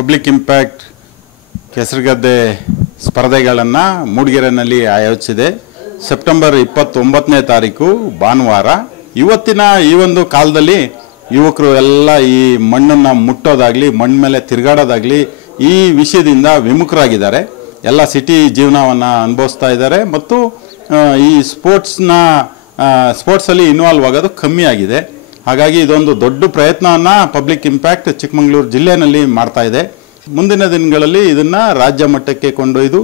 Public impact ಕೆಸರುಗದ್ದೆ ಸ್ಪರ್ಧೆಗಳನ್ನು ಮೂಡಿಗೆರೆಯಲ್ಲಿ ಆಯೋಜಿಸಿದೆ. September 29ನೇ ತಾರೀಕು ಭಾನುವಾರ. ಇವತ್ತಿನ ಈ ಒಂದು ಕಾಲದಲ್ಲಿ ಯುವಕರು ಎಲ್ಲ ಈ ಮಣ್ಣನ್ನು ಮುಟ್ಟೋದಾಗಲಿ, ಮಣ್ಣ ಮೇಲೆ ತಿರುಗಾಡೋದಾಗಲಿ ಈ ವಿಷಯದಿಂದ ವಿಮುಖರಾಗಿದ್ದಾರೆ. ಎಲ್ಲ ಸಿಟಿ ಜೀವನವನ್ನು ಅನುಭವಿಸ್ತಾ ಇದ್ದಾರೆ ಮತ್ತು ಈ ಸ್ಪೋರ್ಟ್ಸಲ್ಲಿ ಇನ್ವಾಲ್ವ್ ಆಗೋದು ಕಮ್ಮಿ ಆಗಿದೆ. ಹಾಗಾಗಿ ಇದೊಂದು ದೊಡ್ಡ ಪ್ರಯತ್ನವನ್ನು ಪಬ್ಲಿಕ್ ಇಂಪ್ಯಾಕ್ಟ್ ಚಿಕ್ಕಮಗಳೂರು ಜಿಲ್ಲೆಯಲ್ಲಿ ಮಾಡ್ತಾ ಇದೆ. ಮುಂದಿನ ದಿನಗಳಲ್ಲಿ ಇದನ್ನು ರಾಜ್ಯ ಮಟ್ಟಕ್ಕೆ ಕೊಂಡೊಯ್ದು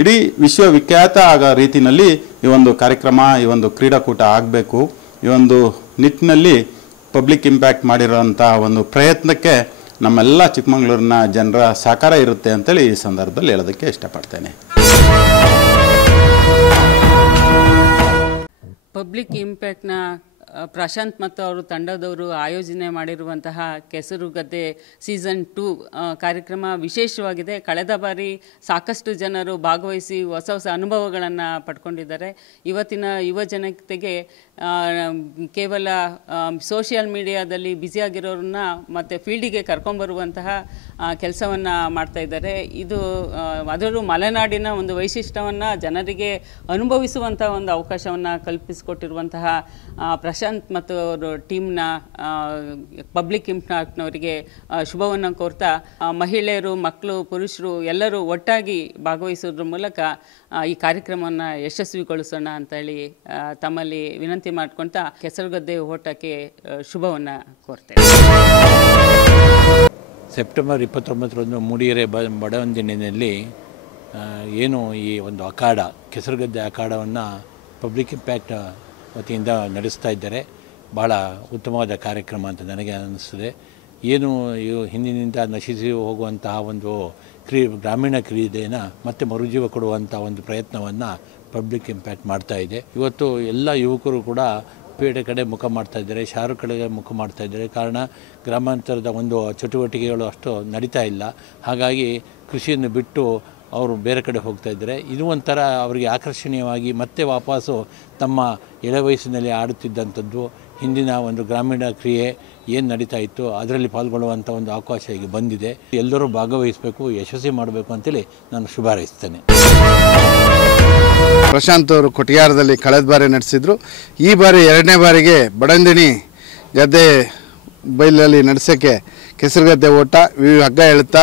ಇಡೀ ವಿಶ್ವವಿಖ್ಯಾತ ಆಗೋ ರೀತಿಯಲ್ಲಿ ಈ ಒಂದು ಕಾರ್ಯಕ್ರಮ, ಈ ಒಂದು ಕ್ರೀಡಾಕೂಟ ಆಗಬೇಕು. ಈ ಒಂದು ನಿಟ್ಟಿನಲ್ಲಿ ಪಬ್ಲಿಕ್ ಇಂಪ್ಯಾಕ್ಟ್ ಮಾಡಿರೋಂಥ ಒಂದು ಪ್ರಯತ್ನಕ್ಕೆ ನಮ್ಮೆಲ್ಲ ಚಿಕ್ಕಮಗಳೂರಿನ ಜನರ ಸಹಕಾರ ಇರುತ್ತೆ ಅಂತೇಳಿ ಈ ಸಂದರ್ಭದಲ್ಲಿ ಹೇಳೋದಕ್ಕೆ ಇಷ್ಟಪಡ್ತೇನೆ. ಪಬ್ಲಿಕ್ ಇಂಪ್ಯಾಕ್ಟ್ನ ಪ್ರಶಾಂತ್ ಮತ್ತು ಅವರು ತಂಡದವರು ಆಯೋಜನೆ ಮಾಡಿರುವಂತಹ ಕೆಸರುಗದ್ದೆ ಸೀಸನ್ 2 ಕಾರ್ಯಕ್ರಮ ವಿಶೇಷವಾಗಿದೆ. ಕಳೆದ ಬಾರಿ ಸಾಕಷ್ಟು ಜನರು ಭಾಗವಹಿಸಿ ಹೊಸ ಹೊಸ ಅನುಭವಗಳನ್ನು ಪಡ್ಕೊಂಡಿದ್ದಾರೆ. ಇವತ್ತಿನ ಯುವ ಜನತೆಗೆ ಕೇವಲ ಸೋಷಿಯಲ್ ಮೀಡಿಯಾದಲ್ಲಿ ಬ್ಯುಸಿಯಾಗಿರೋರನ್ನ ಮತ್ತು ಫೀಲ್ಡಿಗೆ ಕರ್ಕೊಂಬರುವಂತಹ ಕೆಲಸವನ್ನು ಮಾಡ್ತಾ ಇದ್ದಾರೆ. ಇದು ಅದರಲ್ಲೂ ಮಲೆನಾಡಿನ ಒಂದು ವೈಶಿಷ್ಟ್ಯವನ್ನು ಜನರಿಗೆ ಅನುಭವಿಸುವಂಥ ಒಂದು ಅವಕಾಶವನ್ನು ಕಲ್ಪಿಸಿಕೊಟ್ಟಿರುವಂತಹ ಪ್ರಶಾಂತ್ ಮತ್ತು ಅವರು ಟೀಮ್ನ ಪಬ್ಲಿಕ್ ಇಂಪ್ಯಾಕ್ಟ್ನವರಿಗೆ ಶುಭವನ್ನು ಕೋರ್ತಾ, ಮಹಿಳೆಯರು, ಮಕ್ಕಳು, ಪುರುಷರು ಎಲ್ಲರೂ ಒಟ್ಟಾಗಿ ಭಾಗವಹಿಸೋದ್ರ ಮೂಲಕ ಈ ಕಾರ್ಯಕ್ರಮವನ್ನು ಯಶಸ್ವಿಗೊಳಿಸೋಣ ಅಂತೇಳಿ ತಮ್ಮಲ್ಲಿ ವಿನಂತಿ ಮಾಡ್ಕೊಳ್ತಾ ಕೆಸರುಗದ್ದೆ ಓಟಕ್ಕೆ ಶುಭವನ್ನು ಕೋರ್ತೇವೆ. ಸೆಪ್ಟೆಂಬರ್ 29ರಂದು ಮೂಡಿಗೆರೆ ಬಡವಂದಿನಲ್ಲಿ ಏನು ಈ ಒಂದು ಅಖಾಡ, ಕೆಸರುಗದ್ದೆ ಅಖಾಡವನ್ನು ಪಬ್ಲಿಕ್ ಇಂಪ್ಯಾಕ್ಟ್ ವತಿಯಿಂದ ನಡೆಸ್ತಾ ಇದ್ದಾರೆ. ಭಾಳ ಉತ್ತಮವಾದ ಕಾರ್ಯಕ್ರಮ ಅಂತ ನನಗೆ ಅನ್ನಿಸ್ತದೆ. ಏನು ಹಿಂದಿನಿಂದ ನಶಿಸಿ ಹೋಗುವಂತಹ ಒಂದು ಗ್ರಾಮೀಣ ಕ್ರೀಡೆಯನ್ನು ಮತ್ತೆ ಮರುಜೀವ ಕೊಡುವಂಥ ಒಂದು ಪ್ರಯತ್ನವನ್ನು ಪಬ್ಲಿಕ್ ಇಂಪ್ಯಾಕ್ಟ್ ಮಾಡ್ತಾ ಇದೆ. ಇವತ್ತು ಎಲ್ಲ ಯುವಕರು ಕೂಡ ಪೇಟೆ ಕಡೆ ಮುಖ ಮಾಡ್ತಾ ಇದ್ದಾರೆ, ಶಹರ ಕಡೆಗೆ ಮುಖ ಮಾಡ್ತಾ ಇದ್ದಾರೆ. ಕಾರಣ ಗ್ರಾಮಾಂತರದ ಒಂದು ಚಟುವಟಿಕೆಗಳು ಅಷ್ಟು ನಡೀತಾ ಇಲ್ಲ. ಹಾಗಾಗಿ ಕೃಷಿಯನ್ನು ಬಿಟ್ಟು ಅವರು ಬೇರೆ ಕಡೆ ಹೋಗ್ತಾ ಇದ್ದಾರೆ. ಇದು ಒಂಥರ ಅವರಿಗೆ ಆಕರ್ಷಣೀಯವಾಗಿ ಮತ್ತೆ ವಾಪಸ್ಸು ತಮ್ಮ ಎಳೆ ವಯಸ್ಸಿನಲ್ಲಿ ಆಡುತ್ತಿದ್ದಂಥದ್ದು ಹಿಂದಿನ ಒಂದು ಗ್ರಾಮೀಣ ಕ್ರಿಯೆ ಏನು ನಡೀತಾ ಇತ್ತು ಅದರಲ್ಲಿ ಪಾಲ್ಗೊಳ್ಳುವಂಥ ಒಂದು ಅವಕಾಶ ಈಗ ಬಂದಿದೆ. ಎಲ್ಲರೂ ಭಾಗವಹಿಸಬೇಕು, ಯಶಸ್ವಿ ಮಾಡಬೇಕು ಅಂತೇಳಿ ನಾನು ಶುಭ ಹಾರೈಸ್ತೇನೆ. ಪ್ರಶಾಂತ್ ಅವರು ಕೊಟ್ಟಿಯಾರದಲ್ಲಿ ಕಳೆದ ಬಾರಿ ನಡೆಸಿದ್ರು. ಈ ಬಾರಿ 2ನೇ ಬಾರಿಗೆ ಬಡಂದಿಣಿ ಗದ್ದೆ ಬೈಲಲ್ಲಿ ನಡೆಸೋಕ್ಕೆ ಕೆಸರುಗದ್ದೆ ಓಟ, ಹಗ್ಗ ಎಳುತ್ತಾ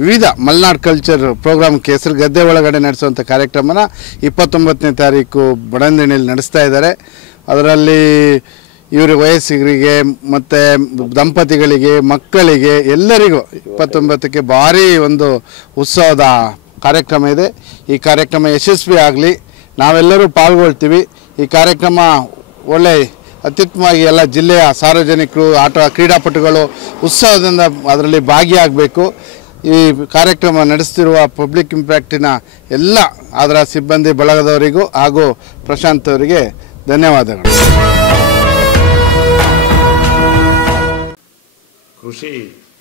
ವಿವಿಧ ಮಲೆನಾಡು ಕಲ್ಚರ್ ಪ್ರೋಗ್ರಾಮ್ ಕೆಸರುಗದ್ದೆ ಒಳಗಡೆ ನಡೆಸುವಂಥ ಕಾರ್ಯಕ್ರಮನ 29ನೇ ತಾರೀಕು ಬಡಂದಿಣಿಯಲ್ಲಿ ನಡೆಸ್ತಾ ಇದ್ದಾರೆ. ಅದರಲ್ಲಿ ಇವರ ವಯಸ್ಸಿಗರಿಗೆ ಮತ್ತು ದಂಪತಿಗಳಿಗೆ, ಮಕ್ಕಳಿಗೆ ಎಲ್ಲರಿಗೂ 29ಕ್ಕೆ ಭಾರಿ ಒಂದು ಉತ್ಸವದ ಕಾರ್ಯಕ್ರಮ ಇದೆ. ಈ ಕಾರ್ಯಕ್ರಮ ಯಶಸ್ವಿ ಆಗಲಿ, ನಾವೆಲ್ಲರೂ ಪಾಲ್ಗೊಳ್ತೀವಿ. ಈ ಕಾರ್ಯಕ್ರಮ ಒಳ್ಳೆ ಅತ್ಯುತ್ತಮವಾಗಿ ಎಲ್ಲ ಜಿಲ್ಲೆಯ ಸಾರ್ವಜನಿಕರು, ಕ್ರೀಡಾಪಟುಗಳು ಉತ್ಸವದಿಂದ ಅದರಲ್ಲಿ ಭಾಗಿಯಾಗಬೇಕು. ಈ ಕಾರ್ಯಕ್ರಮ ನಡೆಸ್ತಿರುವ ಪಬ್ಲಿಕ್ ಇಂಪ್ಯಾಕ್ಟಿನ ಎಲ್ಲ ಅದರ ಸಿಬ್ಬಂದಿ ಬಳಗದವರಿಗೂ ಹಾಗೂ ಪ್ರಶಾಂತ್ ಅವರಿಗೆ ಧನ್ಯವಾದಗಳು. ಕೃಷಿ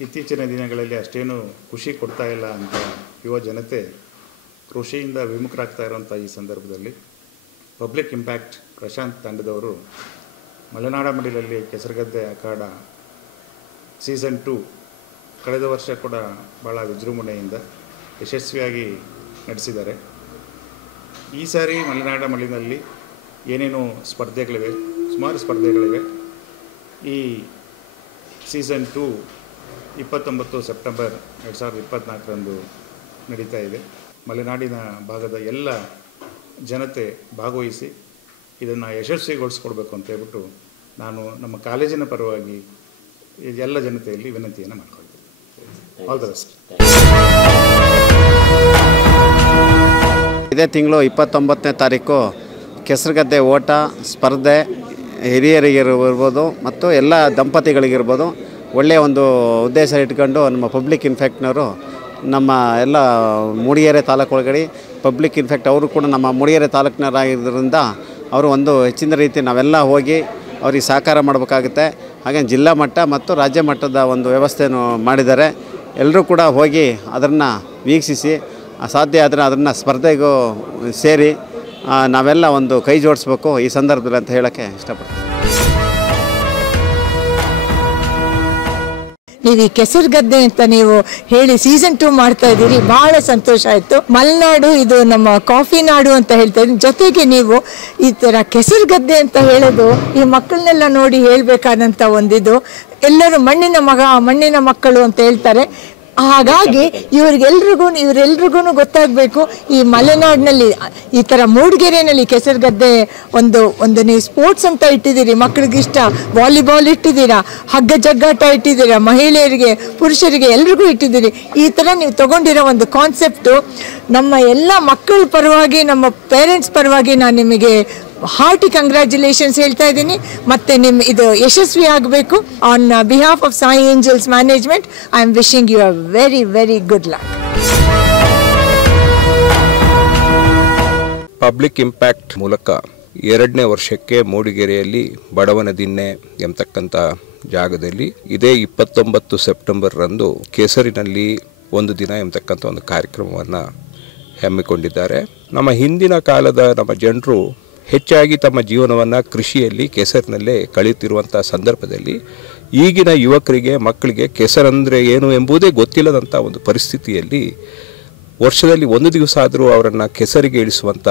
ಇತ್ತೀಚಿನ ದಿನಗಳಲ್ಲಿ ಅಷ್ಟೇನು ಖುಷಿ ಕೊಡ್ತಾ ಇಲ್ಲ ಅಂತ ಯುವ ಜನತೆ ಕೃಷಿಯಿಂದ ವಿಮುಖರಾಗ್ತಾ ಇರೋಂಥ ಈ ಸಂದರ್ಭದಲ್ಲಿ ಪಬ್ಲಿಕ್ ಇಂಪ್ಯಾಕ್ಟ್ ಪ್ರಶಾಂತ್ ತಂಡದವರು ಮಲೆನಾಡ ಮಡಿಲಲ್ಲಿ ಕೆಸರುಗದ್ದೆ ಅಖಾಡ ಸೀಸನ್ 2 ಕಳೆದ ವರ್ಷ ಕೂಡ ಭಾಳ ವಿಜೃಂಭಣೆಯಿಂದ ಯಶಸ್ವಿಯಾಗಿ ನಡೆಸಿದ್ದಾರೆ. ಈ ಸಾರಿ ಮಲೆನಾಡ ಮಡಿಲಿನಲ್ಲಿ ಏನೇನು ಸ್ಪರ್ಧೆಗಳಿವೆ, ಸುಮಾರು ಸ್ಪರ್ಧೆಗಳಿವೆ. ಈ ಸೀಸನ್ 2 29 ಸೆಪ್ಟೆಂಬರ್ 2024ರಂದು ನಡೀತಾ ಇದೆ. ಮಲೆನಾಡಿನ ಭಾಗದ ಎಲ್ಲ ಜನತೆ ಭಾಗವಹಿಸಿ ಇದನ್ನು ಯಶಸ್ವಿಗೊಳಿಸ್ಕೊಡ್ಬೇಕು ಅಂತ ಹೇಳ್ಬಿಟ್ಟು ನಾನು ನಮ್ಮ ಕಾಲೇಜಿನ ಪರವಾಗಿ ಎಲ್ಲ ಜನತೆಯಲ್ಲಿ ವಿನಂತಿಯನ್ನು ಮಾಡ್ಕೊಳ್ತೀನಿ. All the best. ಇದೇ ತಿಂಗಳು 29ನೇ ತಾರೀಕು ಕೆಸರುಗದ್ದೆ ಓಟ ಸ್ಪರ್ಧೆ ಹಿರಿಯರಿಗಿರ್ಬೋದು ಮತ್ತು ಎಲ್ಲ ದಂಪತಿಗಳಿಗಿರ್ಬೋದು ಒಳ್ಳೆಯ ಒಂದು ಉದ್ದೇಶ ಇಟ್ಕೊಂಡು ನಮ್ಮ ಪಬ್ಲಿಕ್ ಇನ್ಫ್ಯಾಕ್ಟ್ನವರು ನಮ್ಮ ಎಲ್ಲ ಮೂಡಿಗೆರೆ ತಾಲೂಕು ಒಳಗಡೆ ಪಬ್ಲಿಕ್ ಇನ್ಫ್ಯಾಕ್ಟ್ ಅವರು ಕೂಡ ನಮ್ಮ ಮೂಡಿಗೆರೆ ತಾಲೂಕಿನವರಾಗಿದ್ದರಿಂದ ಅವರು ಒಂದು ಹೆಚ್ಚಿನ ರೀತಿ ನಾವೆಲ್ಲ ಹೋಗಿ ಅವ್ರಿಗೆ ಸಹಕಾರ ಮಾಡಬೇಕಾಗುತ್ತೆ. ಹಾಗೆ ಜಿಲ್ಲಾ ಮಟ್ಟ ಮತ್ತು ರಾಜ್ಯ ಮಟ್ಟದ ಒಂದು ವ್ಯವಸ್ಥೆಯನ್ನು ಮಾಡಿದ್ದಾರೆ. ಎಲ್ಲರೂ ಕೂಡ ಹೋಗಿ ಅದನ್ನು ವೀಕ್ಷಿಸಿ ಸಾಧ್ಯ ಆದರೆ ಅದನ್ನು ಸ್ಪರ್ಧೆಗೂ ಸೇರಿ ನಾವೆಲ್ಲ ಒಂದು ಕೈ ಜೋಡಿಸ್ಬೇಕು ಈ ಸಂದರ್ಭದಲ್ಲಿ ಅಂತ ಹೇಳೋಕ್ಕೆ ಇಷ್ಟಪಡ್ತೀನಿ. ನೀವು ಈ ಕೆಸರುಗದ್ದೆ ಅಂತ ನೀವು ಹೇಳಿ ಸೀಸನ್ 2 ಮಾಡ್ತಾ ಇದ್ದೀರಿ, ಬಹಳ ಸಂತೋಷ ಆಯಿತು. ಮಲೆನಾಡು ಇದು ನಮ್ಮ ಕಾಫಿ ನಾಡು ಅಂತ ಹೇಳ್ತಾ ಇದ್ದೀನಿ. ಜೊತೆಗೆ ನೀವು ಈ ಥರ ಕೆಸರುಗದ್ದೆ ಅಂತ ಹೇಳೋದು ಈ ಮಕ್ಕಳನ್ನೆಲ್ಲ ನೋಡಿ ಹೇಳಬೇಕಾದಂಥ ಒಂದಿದು. ಎಲ್ಲರೂ ಮಣ್ಣಿನ ಮಗ ಮಣ್ಣಿನ ಮಕ್ಕಳು ಅಂತ ಹೇಳ್ತಾರೆ. ಹಾಗಾಗಿ ಇವರೆಲ್ರಿಗೂ ಗೊತ್ತಾಗಬೇಕು, ಈ ಮಲೆನಾಡಿನಲ್ಲಿ ಈ ಥರ ಮೂಡಿಗೆರೆಯಲ್ಲಿ ಕೆಸರುಗದ್ದೆ ಒಂದು ನೀವು ಸ್ಪೋರ್ಟ್ಸ್ ಅಂತ ಇಟ್ಟಿದ್ದೀರಿ, ಮಕ್ಕಳಿಗಿಷ್ಟ ವಾಲಿಬಾಲ್ ಇಟ್ಟಿದ್ದೀರಾ, ಹಗ್ಗ ಜಗ್ಗಾಟ ಇಟ್ಟಿದ್ದೀರಾ, ಮಹಿಳೆಯರಿಗೆ ಪುರುಷರಿಗೆ ಎಲ್ರಿಗೂ ಇಟ್ಟಿದ್ದೀರಿ. ಈ ಥರ ನೀವು ತಗೊಂಡಿರೋ ಒಂದು ಕಾನ್ಸೆಪ್ಟು ನಮ್ಮ ಎಲ್ಲ ಮಕ್ಕಳ ಪರವಾಗಿ ನಮ್ಮ ಪೇರೆಂಟ್ಸ್ ಪರವಾಗಿ ನಾನು ನಿಮಗೆ ಹಾರ್ಟಿ ಕಂಗ್ರ್ಯಾಚುಲೇಷನ್ಸ್ ಹೇಳ್ತಾ ಇದ್ದೀನಿ. ಮತ್ತು ಇದು ಯಶಸ್ವಿ ಆಗಬೇಕು. On behalf of Sai angels management I am wishing you a very very good luck. Public impact ಮೂಲಕ 2ನೇ ವರ್ಷಕ್ಕೆ ಮೂಡಿಗೆರೆಯಲ್ಲಿ ಬಡವನ ದಿಣ್ಣೆ ಎಂಬತಕ್ಕಂಥ ಜಾಗದಲ್ಲಿ ಇದೇ 29 ಸೆಪ್ಟೆಂಬರ್ ರಂದು ಕೆಸರಿನಲ್ಲಿ ಒಂದು ದಿನ ಎಂಬತಕ್ಕಂಥ ಒಂದು ಕಾರ್ಯಕ್ರಮವನ್ನು ಹಮ್ಮಿಕೊಂಡಿದ್ದಾರೆ. ನಮ್ಮ ಹಿಂದಿನ ಕಾಲದ ನಮ್ಮ ಜನರು ಹೆಚ್ಚಾಗಿ ತಮ್ಮ ಜೀವನವನ್ನು ಕೃಷಿಯಲ್ಲಿ ಕೆಸರಿನಲ್ಲೇ ಕಳೆಯುತ್ತಿರುವಂಥ ಸಂದರ್ಭದಲ್ಲಿ ಈಗಿನ ಯುವಕರಿಗೆ ಮಕ್ಕಳಿಗೆ ಕೆಸರಂದರೆ ಏನು ಎಂಬುದೇ ಗೊತ್ತಿಲ್ಲದಂಥ ಒಂದು ಪರಿಸ್ಥಿತಿಯಲ್ಲಿ ವರ್ಷದಲ್ಲಿ ಒಂದು ದಿವಸ ಆದರೂ ಅವರನ್ನು ಕೆಸರಿಗೆ ಇಳಿಸುವಂಥ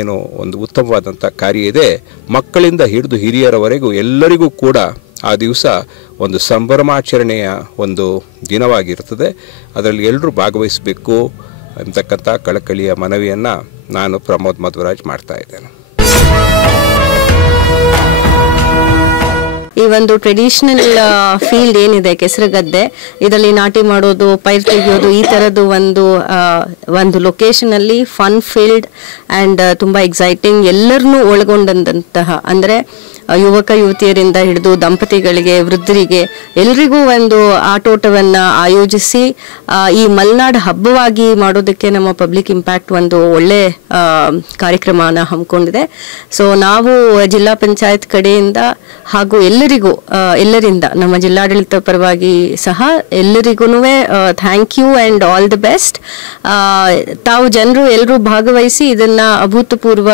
ಏನೋ ಒಂದು ಉತ್ತಮವಾದಂಥ ಕಾರ್ಯ ಇದೆ. ಮಕ್ಕಳಿಂದ ಹಿಡಿದು ಹಿರಿಯರವರೆಗೂ ಎಲ್ಲರಿಗೂ ಕೂಡ ಆ ದಿವಸ ಒಂದು ಸಂಭ್ರಮಾಚರಣೆಯ ಒಂದು ದಿನವಾಗಿರ್ತದೆ. ಅದರಲ್ಲಿ ಎಲ್ಲರೂ ಭಾಗವಹಿಸಬೇಕು ಅಂತಕ್ಕಂಥ ಕಳಕಳಿಯ ಮನವಿಯನ್ನು ನಾನು ಪ್ರಮೋದ್ ಮಧ್ವರಾಜ್ ಮಾಡ್ತಾ ಇದ್ದೇನೆ. ಈ ಒಂದು ಟ್ರೆಡಿಷನಲ್ ಫೀಲ್ಡ್ ಏನಿದೆ ಕೆಸರುಗದ್ದೆ, ಇದರಲ್ಲಿ ನಾಟಿ ಮಾಡೋದು, ಪೈರ್ ತೆಗೆಯೋದು, ಈ ಥರದ್ದು ಒಂದು ಲೊಕೇಶನಲ್ಲಿ ಫನ್ ಫೀಲ್ಡ್ ಆ್ಯಂಡ್ ತುಂಬ ಎಕ್ಸೈಟಿಂಗ್, ಎಲ್ಲರನ್ನೂ ಒಳಗೊಂಡಂತಹ, ಅಂದರೆ ಯುವಕ ಯುವತಿಯರಿಂದ ಹಿಡಿದು ದಂಪತಿಗಳಿಗೆ, ವೃದ್ಧರಿಗೆ ಎಲ್ರಿಗೂ ಒಂದು ಆಟೋಟವನ್ನು ಆಯೋಜಿಸಿ ಈ ಮಲೆನಾಡು ಹಬ್ಬವಾಗಿ ಮಾಡೋದಕ್ಕೆ ನಮ್ಮ ಪಬ್ಲಿಕ್ ಇಂಪ್ಯಾಕ್ಟ್ ಒಂದು ಒಳ್ಳೆ ಕಾರ್ಯಕ್ರಮನ ಹಮ್ಮಿಕೊಂಡಿದೆ. ಸೊ ನಾವು ಜಿಲ್ಲಾ ಪಂಚಾಯತ್ ಕಡೆಯಿಂದ ಹಾಗೂ ಎಲ್ಲರಿಂದ ನಮ್ಮ ಜಿಲ್ಲಾಡಳಿತ ಪರವಾಗಿ ಸಹ ಎಲ್ಲರಿಗೂ thank you and all the best. ತಾವು ಜನರು ಎಲ್ಲರೂ ಭಾಗವಹಿಸಿ ಇದನ್ನು ಅಭೂತಪೂರ್ವ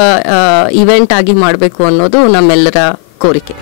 ಇವೆಂಟ್ ಆಗಿ ಮಾಡಬೇಕು ಅನ್ನೋದು ನಮ್ಮೆಲ್ಲರ ಕೋರಿಕೆ.